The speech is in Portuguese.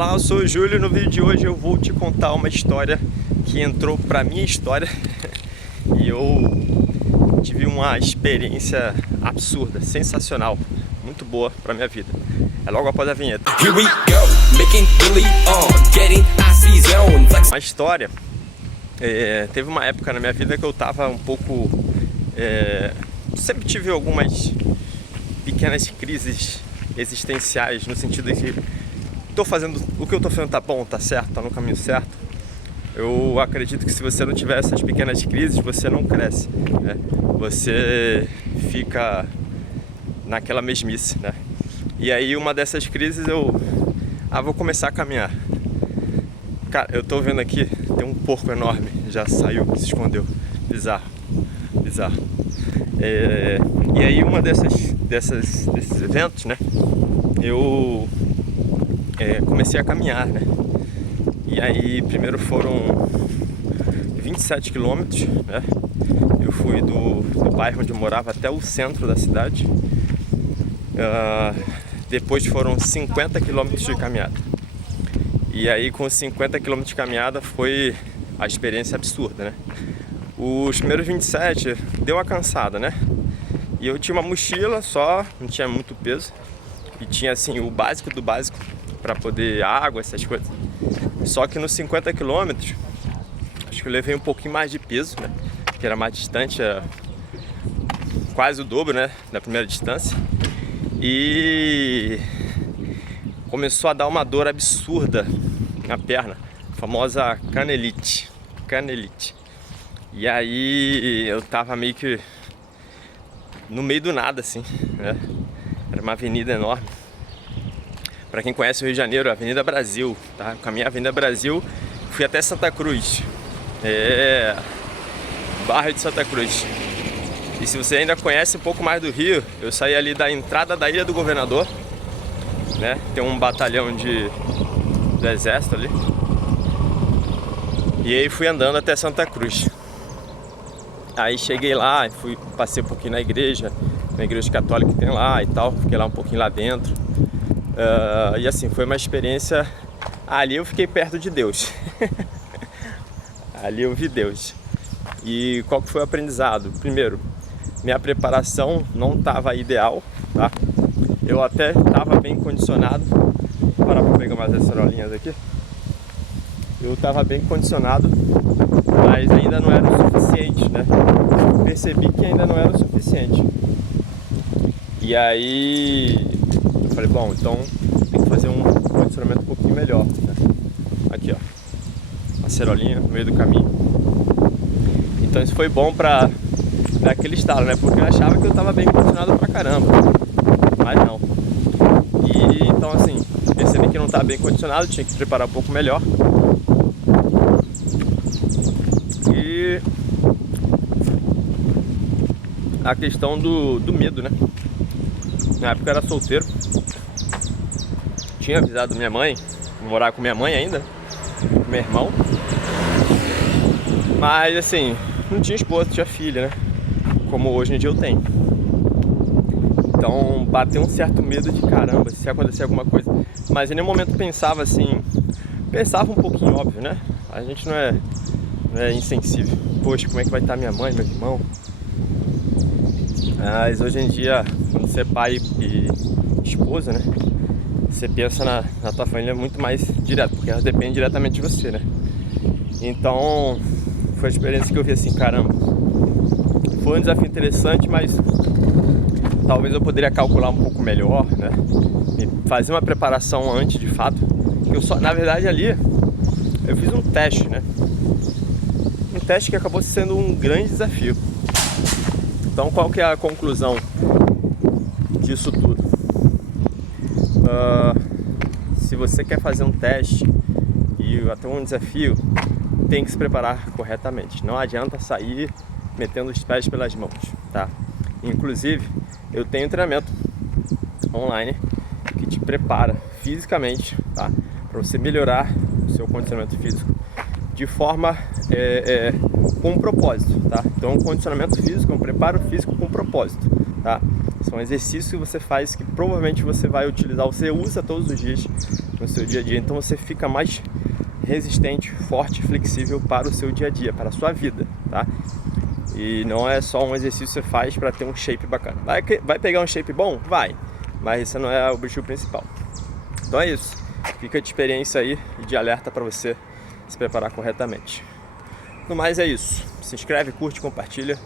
Olá, eu sou o Júlio e no vídeo de hoje eu vou te contar uma história que entrou pra minha história e eu tive uma experiência absurda, sensacional, muito boa pra minha vida. É logo após a vinheta. A história, teve uma época na minha vida que eu tava um pouco... sempre tive algumas pequenas crises existenciais, no sentido de que o que eu tô fazendo tá bom, tá certo, tá no caminho certo. Eu acredito que se você não tiver essas pequenas crises, você não cresce, né? Você fica naquela mesmice, né? E aí uma dessas crises vou começar a caminhar. Cara, eu tô vendo aqui, tem um porco enorme, já saiu, se escondeu. Bizarro, bizarro. E aí uma desses eventos, né? Eu comecei a caminhar, né? E aí primeiro foram 27 quilômetros, né? Eu fui do bairro onde eu morava até o centro da cidade. Depois foram 50 quilômetros de caminhada. E aí com 50 quilômetros de caminhada foi a experiência absurda, né? Os primeiros 27 deu uma cansada, né? E eu tinha uma mochila só, não tinha muito peso. E tinha assim o básico do básico para poder água, essas coisas. Só que nos 50 quilômetros, acho que eu levei um pouquinho mais de peso, né? Que era mais distante, era quase o dobro, né? Da primeira distância. E começou a dar uma dor absurda na perna, a famosa canelite. E aí eu tava meio que no meio do nada, assim, né? Era uma avenida enorme. Pra quem conhece o Rio de Janeiro, a Avenida Brasil, tá? Eu caminhei a Avenida Brasil, fui até Santa Cruz. Bairro de Santa Cruz. E se você ainda conhece um pouco mais do Rio, eu saí ali da entrada da Ilha do Governador, né? Tem um batalhão do exército ali. E aí fui andando até Santa Cruz. Aí cheguei lá, passei um pouquinho na igreja católica que tem lá e tal. Fiquei lá um pouquinho lá dentro. E assim, foi uma experiência. Ali eu fiquei perto de Deus. Ali eu vi Deus. E qual que foi o aprendizado? Primeiro, minha preparação não estava ideal, tá? Eu até estava bem condicionado. Vou parar para pegar umas acerolinhas aqui. Eu estava bem condicionado, mas ainda não era o suficiente, né? Percebi que ainda não era o suficiente. E aí eu falei, bom, então tem que fazer um condicionamento um pouquinho melhor, né? Aqui, ó, uma acerolinha no meio do caminho. Então isso foi bom pra dar aquele estalo, né? Porque eu achava que eu tava bem condicionado pra caramba, mas não. E então assim, percebi que não tava bem condicionado, tinha que preparar um pouco melhor. E a questão do medo, né? Na época eu era solteiro. Tinha avisado minha mãe, morar com minha mãe ainda, com meu irmão. Mas assim, não tinha esposa, tinha filha, né? Como hoje em dia eu tenho. Então bateu um certo medo de caramba, se acontecer alguma coisa. Mas em nenhum momento pensava assim. Pensava um pouquinho, óbvio, né? A gente não é insensível. Poxa, como é que vai estar minha mãe, meu irmão? Mas hoje em dia, quando você é pai e esposa, né? Você pensa na tua família muito mais direto, porque ela depende diretamente de você, né? Então, foi a experiência que eu vi assim, caramba. Foi um desafio interessante, mas talvez eu poderia calcular um pouco melhor, né? E fazer uma preparação antes, de fato. Na verdade, ali, eu fiz um teste, né? Um teste que acabou sendo um grande desafio. Então, qual que é a conclusão disso tudo? Se você quer fazer um teste e até um desafio, tem que se preparar corretamente. Não adianta sair metendo os pés pelas mãos, tá? Inclusive, eu tenho treinamento online que te prepara fisicamente, tá? Para você melhorar o seu condicionamento físico de forma com um propósito, tá? Então, um condicionamento físico, um preparo físico com propósito, tá? São exercícios que você faz que provavelmente você vai utilizar, você usa todos os dias no seu dia a dia. Então você fica mais resistente, forte, flexível para o seu dia a dia, para a sua vida, tá? E não é só um exercício que você faz para ter um shape bacana. Vai pegar um shape bom? Vai, mas esse não é o objetivo principal. Então é isso. Fica de experiência aí e de alerta para você se preparar corretamente. No mais é isso. Se inscreve, curte, compartilha.